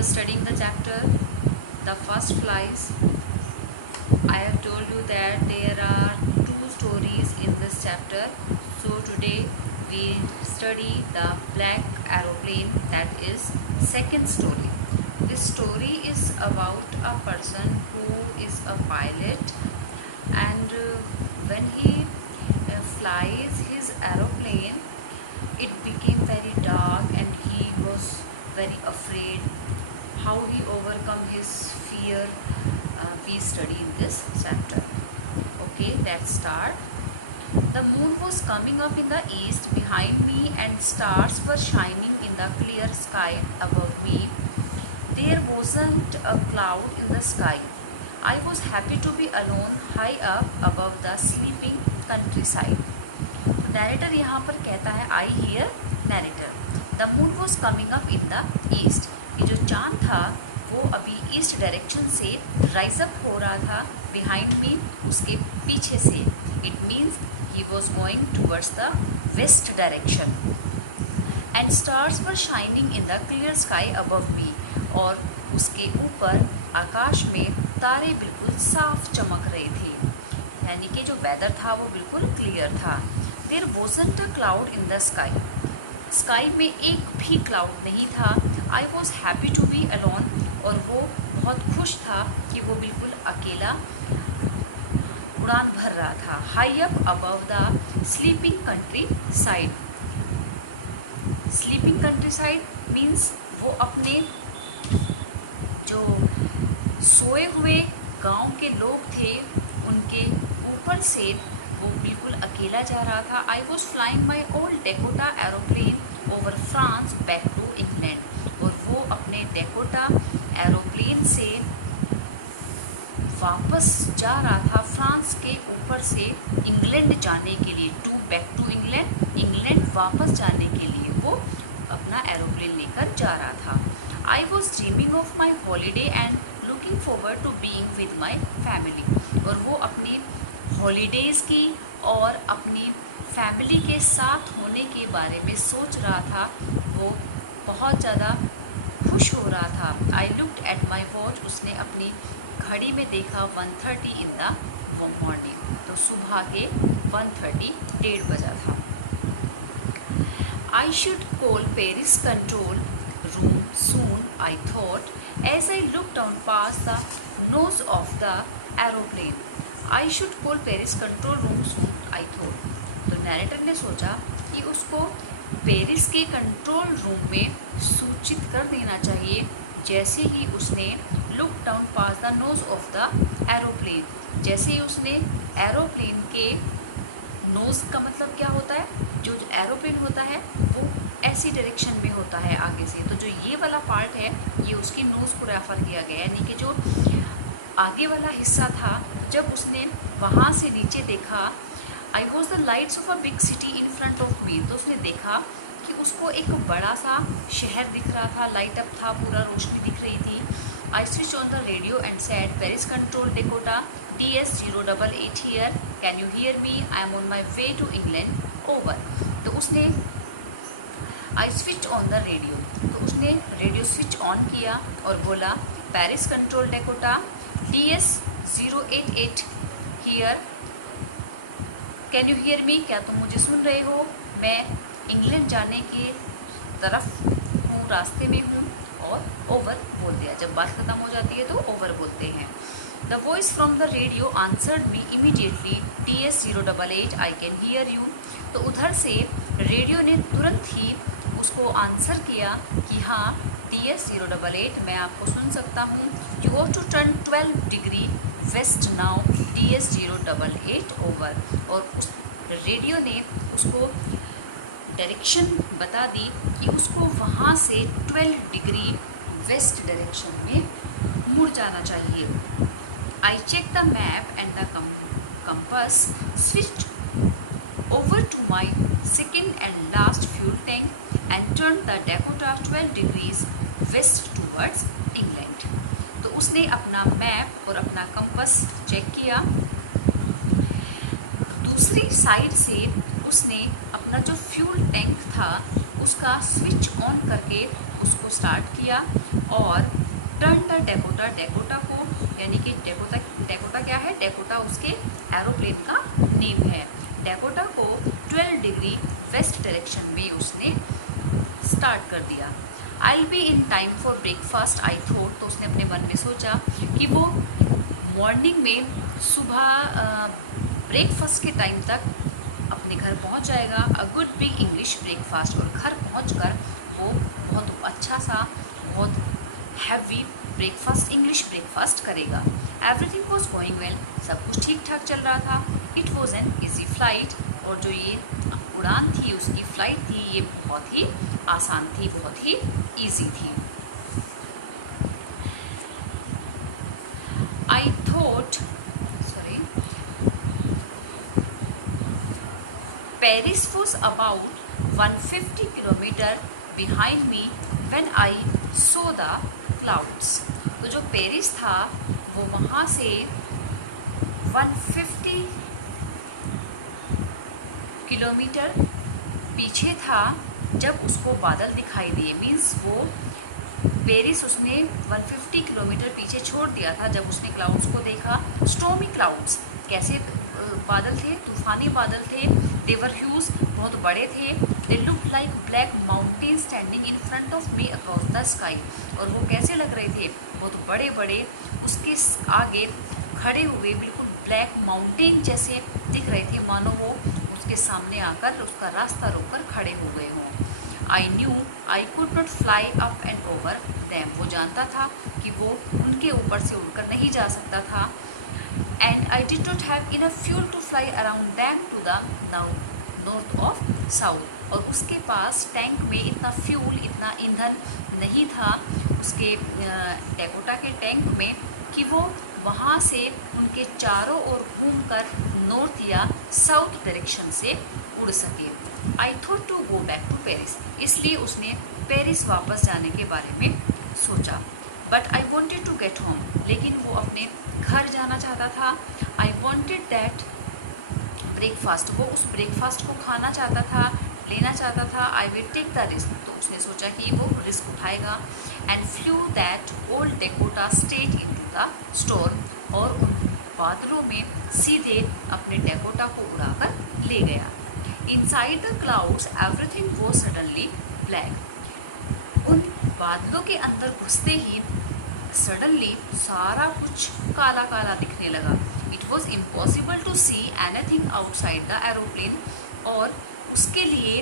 were studying the chapter The First Flies. I have told you that there are two stories in this chapter. So today we study the black aeroplane, that is second story. This story is about a person who is a pilot, and when he flies his aeroplane, it became very dark and he was very afraid. How he overcome his fear, we study in this chapter. Okay, let's start. The moon was coming up in the east behind me and stars were shining in the clear sky above me. There wasn't a cloud in the sky. I was happy to be alone high up above the sleeping countryside. Narrator यहाँ पर कहता है I hear narrator the moon was coming up in the east. ये जो चांद था वो अभी ईस्ट डायरेक्शन से राइज अप हो रहा था बिहाइंड मी, उसके पीछे से. It means he was going towards the west direction. And stars were shining in the clear sky above मी. और उसके ऊपर आकाश में तारे बिल्कुल साफ चमक रहे थे, यानी कि जो वेदर था वो बिल्कुल क्लियर था. There wasn't a cloud in the sky. Sky में एक भी क्लाउड नहीं था. I was happy to be alone. और वो बहुत खुश था कि वो बिल्कुल अकेला उड़ान भर रहा था. High up above the sleeping country side. Sleeping country side means वो अपने जो सोए हुए गांव के लोग थे उनके ऊपर से वो बिल्कुल अकेला जा रहा था. I was flying my old Dakota aeroplane over France back to England. और वो अपने डेकोटा एरोप्लेन से वापस जा रहा था फ्रांस के ऊपर से इंग्लैंड जाने के लिए. To back to England, England वापस जाने के लिए वो अपना एरोप्लेन लेकर जा रहा था. I was dreaming of my holiday and looking forward to being with my family. और वो अपनी हॉलीडेज़ की और अपनी फैमिली के साथ होने के बारे में सोच रहा था. वो बहुत ज़्यादा खुश हो रहा था. I looked at my watch. उसने अपनी घड़ी में देखा 1:30 इन द मॉर्निंग. तो सुबह के 1:30, 1:30 बजा था. I should call Paris control room soon, I thought as I look down past the nose of the aeroplane. I should call Paris control room soon, I thought. तो narrator ने सोचा कि उसको पेरिस के कंट्रोल रूम में सूचित कर देना चाहिए जैसे ही उसने look down past the nose of the aeroplane. जैसे ही उसने एरोप्लेन के नोज का मतलब क्या होता है, जो एरोप्लेन होता है वो ऐसी डायरेक्शन में होता है आगे से. तो जो ये वाला पार्ट है ये उसकी नोज को रेफर किया गया है, यानी कि जो आगे वाला हिस्सा था जब उसने वहाँ से नीचे देखा. I was the lights of a big city in front of me. तो उसने देखा कि उसको एक बड़ा सा शहर दिख रहा था, लाइट अप था, पूरा रोशनी दिख रही थी. I switch on the radio and said Paris control Dakota DS088 here, can you hear me, I am on my way to England, over. तो उसने I switch on the radio. तो उसने radio switch on किया और बोला Paris control Dakota DS088 here, can you hear me, क्या तुम मुझे सुन रहे हो, मैं इंग्लैंड जाने की तरफ हूँ, रास्ते में हूँ. और ओवर बोल दिया. जब बात ख़त्म हो जाती है तो ओवर बोलते हैं. The voice from the radio answered me immediately DS088 I can hear you. तो उधर से रेडियो ने तुरंत ही उसको आंसर किया कि हाँ DS088 मैं आपको सुन सकता हूँ. You have to turn 12 degree west now DS088 over. और उस रेडियो ने उसको डायरेक्शन बता दी कि उसको वहाँ से 12 डिग्री वेस्ट डायरेक्शन में मुड़ जाना चाहिए. I check the map and the compass, switch over to my second and last fuel tank and turn the Dakota 12 degrees west towards England. तो उसने अपना मैप और अपना कंपास चेक किया. दूसरी साइड से उसने अपना जो फ्यूल टैंक था उसका स्विच ऑन करके उसको स्टार्ट किया और टर्न द डेकोटा, डेकोटा को यानी कि डेकोटा क्या है, डेकोटा उसके एरोप्लेन का नेम है। डेकोटा को 12 डिग्री वेस्ट डायरेक्शन में उसने स्टार्ट कर दिया। I be in time for breakfast I thought, तो उसने अपने मन में सोचा कि वो मॉर्निंग में सुबह ब्रेकफास्ट के टाइम तक अपने घर पहुंच जाएगा। A good big English breakfast, और घर पहुंचकर वो बहुत अच्छा सा बहुत हैवी ब्रेकफास्ट, इंग्लिश ब्रेकफास्ट करेगा। एवरीथिंग वॉज गोइंग वेल, सब कुछ ठीक ठाक चल रहा था। It was an easy flight, और जो ये उड़ान थी, उसकी फ्लाइट थी, ये बहुत ही आसान थी, बहुत ही ईजी थी। I thought Paris was about 150 kilometre behind me when I saw the clouds। तो जो पेरिस था वो वहाँ से 150 किलोमीटर पीछे था जब उसको बादल दिखाई दिए। मीन्स वो पेरिस उसने 150 किलोमीटर पीछे छोड़ दिया था जब उसने क्लाउड्स को देखा। स्टॉर्मी क्लाउड्स, कैसे बादल थे, तूफानी बादल थे। दे वर ह्यूज, बहुत बड़े थे। They look like black mountain standing in front of me across the sky, और वो कैसे लग रहे थे, बहुत बड़े बड़े उसके आगे खड़े हुए बिल्कुल ब्लैक माउंटेन जैसे दिख रहे थे, मानो वो उसके सामने आकर उसका रास्ता रोककर खड़े हो गए हों। I knew I could not fly up and over them, वो जानता था कि वो उनके ऊपर से उड़कर नहीं जा सकता था। And I did not have enough fuel to fly around them to the north of south, और उसके पास टैंक में इतना फ्यूल, इतना ईंधन नहीं था उसके डेकोटा के टैंक में कि वो वहाँ से उनके चारों ओर घूमकर नॉर्थ या साउथ डायरेक्शन से उड़ सके। I thought to go back to Paris, इसलिए उसने पेरिस वापस जाने के बारे में सोचा। But I wanted to get home, लेकिन वो अपने घर जाना चाहता था। आई वॉन्टेड दैट ब्रेकफास्ट, वो उस ब्रेकफास्ट को खाना चाहता था, लेना चाहता था। I will take the risk, तो उसने सोचा कि वो रिस्क उठाएगा। And flew that old Dakota straight into the storm, और उन बादलों में सीधे अपने डेकोटा को उड़ाकर ले गया। Inside the clouds everything was suddenly black, उन बादलों के अंदर घुसते ही सडनली सारा कुछ काला काला दिखने लगा। It was impossible to see anything outside the aeroplane, और उसके लिए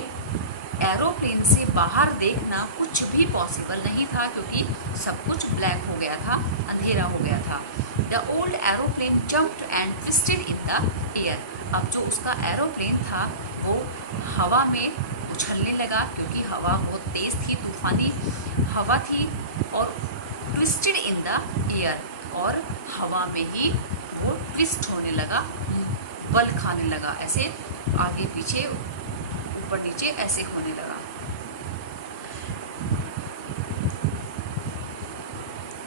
एरोप्लेन से बाहर देखना कुछ भी पॉसिबल नहीं था, क्योंकि सब कुछ ब्लैक हो गया था, अंधेरा हो गया था। The old aeroplane jumped and twisted in the air, अब जो उसका एरोप्लेन था वो हवा में उछलने लगा, क्योंकि हवा बहुत तेज़ थी, तूफानी हवा थी, और ट्विस्टेड इन द एयर, और हवा में ही वो ट्विस्ट होने लगा, बल खाने लगा, ऐसे आगे पीछे ऊपर नीचे ऐसे होने लगा।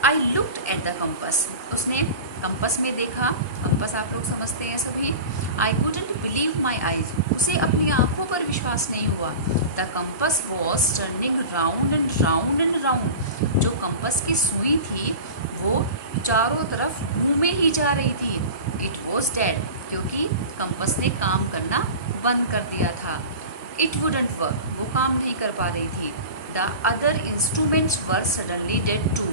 I looked at the compass, उसने कंपस में देखा, कंपस आप लोग समझते हैं सभी। I couldn't believe my eyes, उसे अपनी आंखों पर विश्वास नहीं हुआ। The compass was turning round and round and round, जो कंपस की सुई थी वो चारों तरफ घूमे ही जा रही थी। इट वॉज डेड, क्योंकि कंपस ने काम करना बंद कर दिया था। इट वुडंट वर्क, वो काम नहीं कर पा रही थी। The other instruments were suddenly dead too,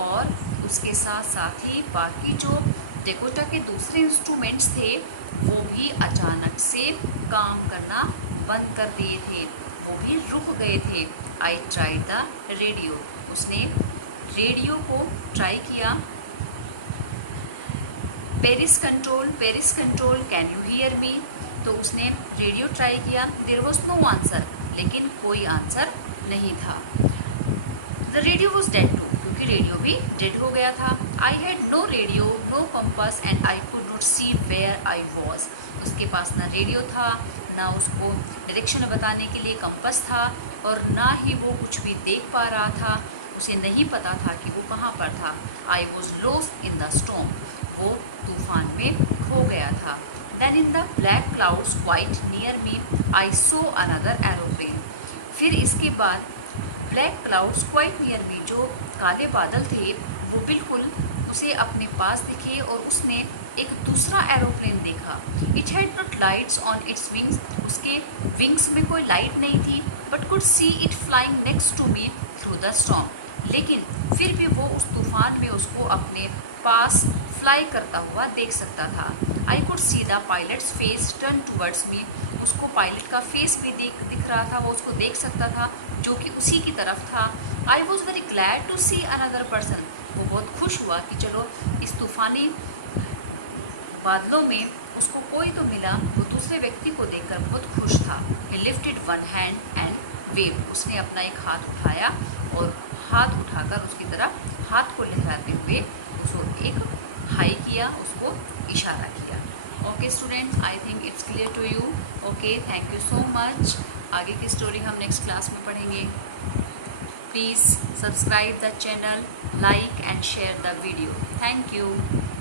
और उसके साथ साथ ही बाकी जो डेकोटा के दूसरे इंस्ट्रूमेंट्स थे वो भी अचानक से काम करना बंद कर दिए थे, वो भी रुक गए थे। आई ट्राई द रेडियो, उसने रेडियो को ट्राई किया। Paris control can you hear me, तो उसने रेडियो ट्राई किया। देयर वॉज नो आंसर, लेकिन कोई आंसर नहीं था। The radio was dead too, क्योंकि रेडियो भी डेड हो गया था। I had no radio, no compass and I could not see where I was, उसके पास ना रेडियो था, ना उसको डायरेक्शन बताने के लिए कंपास था, और ना ही वो कुछ भी देख पा रहा था, उसे नहीं पता था कि वो कहाँ पर था। I was lost in the storm, वो तूफान में खो गया था। Then in the black clouds quite near me I saw another aeroplane, फिर इसके बाद black clouds quite near me, जो काले बादल थे वो बिल्कुल उसे अपने पास दिखे और उसने एक दूसरा एरोप्लेन देखा। It had not lights on its wings, उसके विंग्स में कोई लाइट नहीं थी, but could see it flying next to me through the storm, लेकिन फिर भी वो उस तूफान में उसको अपने पास फ्लाई करता हुआ देख सकता था। I could see the pilots face turn towards me, उसको पायलट का फेस भी दिख रहा था, वो उसको देख सकता था जो कि उसी की तरफ था। I was very glad to see another person, वो बहुत खुश हुआ कि चलो इस तूफानी बादलों में उसको कोई तो मिला। वो दूसरे व्यक्ति को देखकर बहुत खुश था। ही lifted one hand and wave, उसने अपना एक हाथ उठाया और हाथ उठाकर उसकी तरफ हाथ को लहराते हुए उसको एक हाई किया, उसको इशारा किया। Okay students, I think it's clear to you. Okay, thank you so much. आगे की स्टोरी हम नेक्स्ट क्लास में पढ़ेंगे। Please subscribe the channel, like and share the video. Thank you.